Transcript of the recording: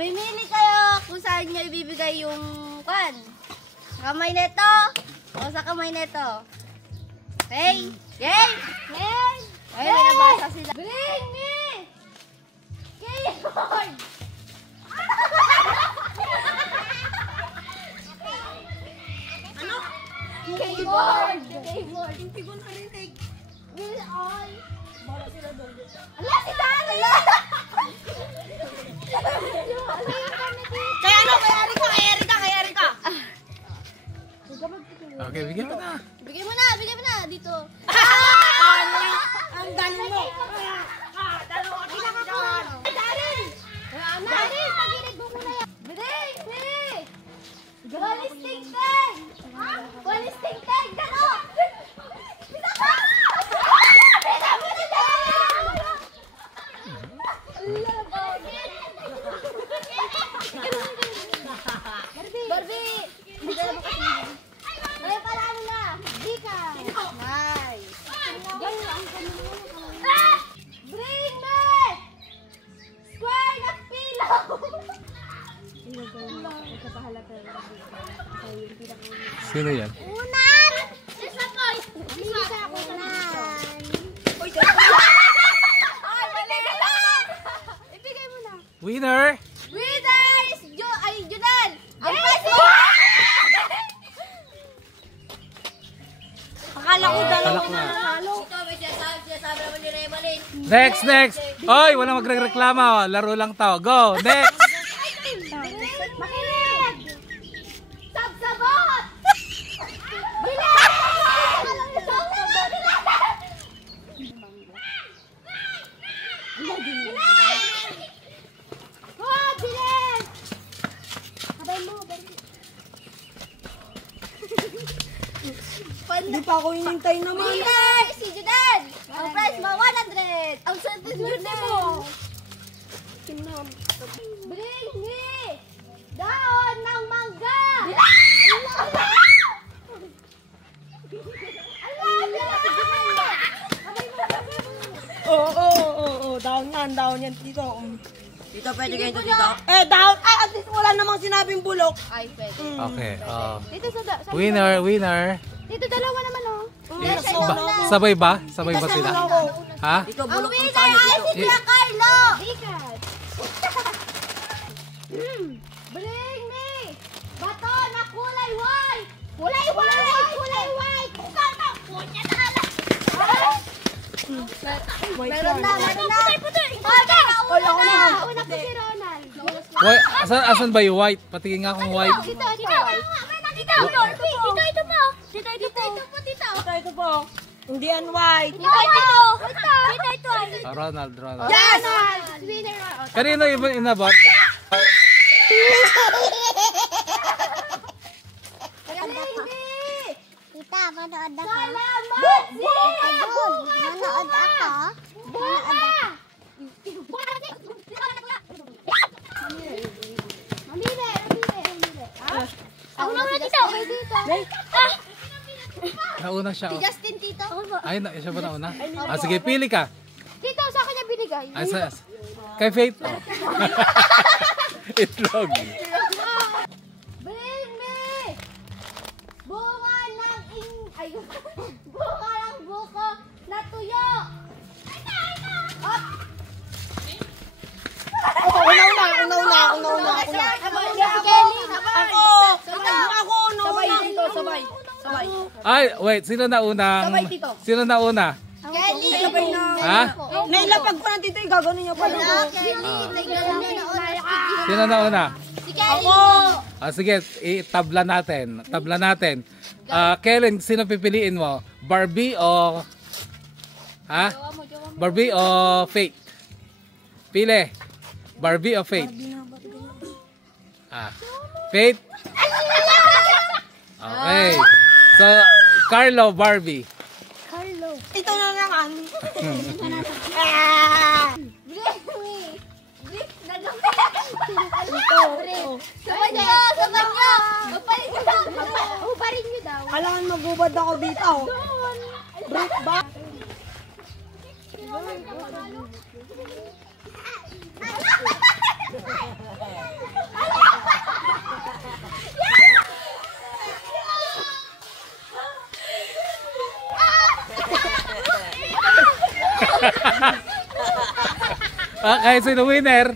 Mamimili kayo kung saan nyo ibibigay yung kwan. Sa kamay neto o sa kamay neto. Okay? Okay? Okay? Ay, may nabasa sila. Bring me! Keyboard! Ano? Keyboard! Keyboard! Hindi ko narinig. Will all... Bala sila doon. Ala, si Tano! Kaya ano? Kaya Erika! Kaya Erika! Kaya Erika! Okay, bigyan mo na. Bigyan mo na! Bigyan mo na! Dito. Ang galing mo! Dalawa ka na dyan! Darin! Darin! Pagilig mo muna yan! Bring! Bring! Walis ting-ting! Walis ting-ting! Gano'n! Bisa ka! Bisa mo na dyan! Barbie! Hindi ka na bukas na. Ngayon pala ano na? Hindi ka! Nice! Bring me! Square na pillow! Sino yan? Unan! There's a point! Hindi ka unan! Ay, mali ka lang! Ibigay mo na. Winner! Winner is Junel! Ang pwede! Akala ko dalawa Palak na. Ito, may sinasabi naman ni Remalin. Next, next! Oy, walang magre-reklama. Laro lang to. Go! Next! Makinig! Sabsabot! Bilis! Oh, bilis! Sabay mo, Barbie. Hindi pa ako inintay naman. Winner! Si Judan! Ang prize mo, 100! Ang swerte ni mo! Bring me! Daon ng mangga! Oo, daon yan dito. Dito pwede kayo dito. Daon, at least wala namang sinabing bulok. Ay, pwede. Okay. Dito sa Winner, winner. Dito dalawa naman, oh. Sabay ba? Sabay ba sila? Ha? Dito Ang bulok ng winner tayo ay dito. si Tia Carlo! Bring me! Bato na kulay white! Kulay white! Kulay white! Kukata! Punya na ala! Meron na! Meron na! Una po si Ronald. Wait, asan ba yung white? Patingin nga kung white. Dito, ito. Dito, ito po. Ito po. Hindi yan white. Ito. Ronald. Yes! Winner. Kanino inabot? Tita, manood ako. Salamat! Manood ako. Bunga! Mamili. Ako naman dito. Nauna siya. Oh. Justin, tito. Ay, siya ba nauna? Sige, pili ka. Tito, sa akin niya binigay. Ay, kay Faith. Oh. Itlog. Bring me! Bunga ng bunga ng buko na tuyo! Una. Ako. Sabay. Ay, wait. Sino nauna? Sino nauna? Kelly! Ha? Nailapag ko na dito, gagawin niya pala. Sino nauna? Si Kelly! Sige, itabla natin. Kellen, sino pipiliin mo? Barbie o... Ha? Barbie o Faith? Pili. Barbie o Faith? Faith? Okay. So, Carlo, Barbie. Ito na naman. Bring me! Sabay niyo! Magpalit niyo daw! Magpalit niyo daw! Kailangan magubad ako dito. Break back. Sino ka magalo? Okay, sino winner?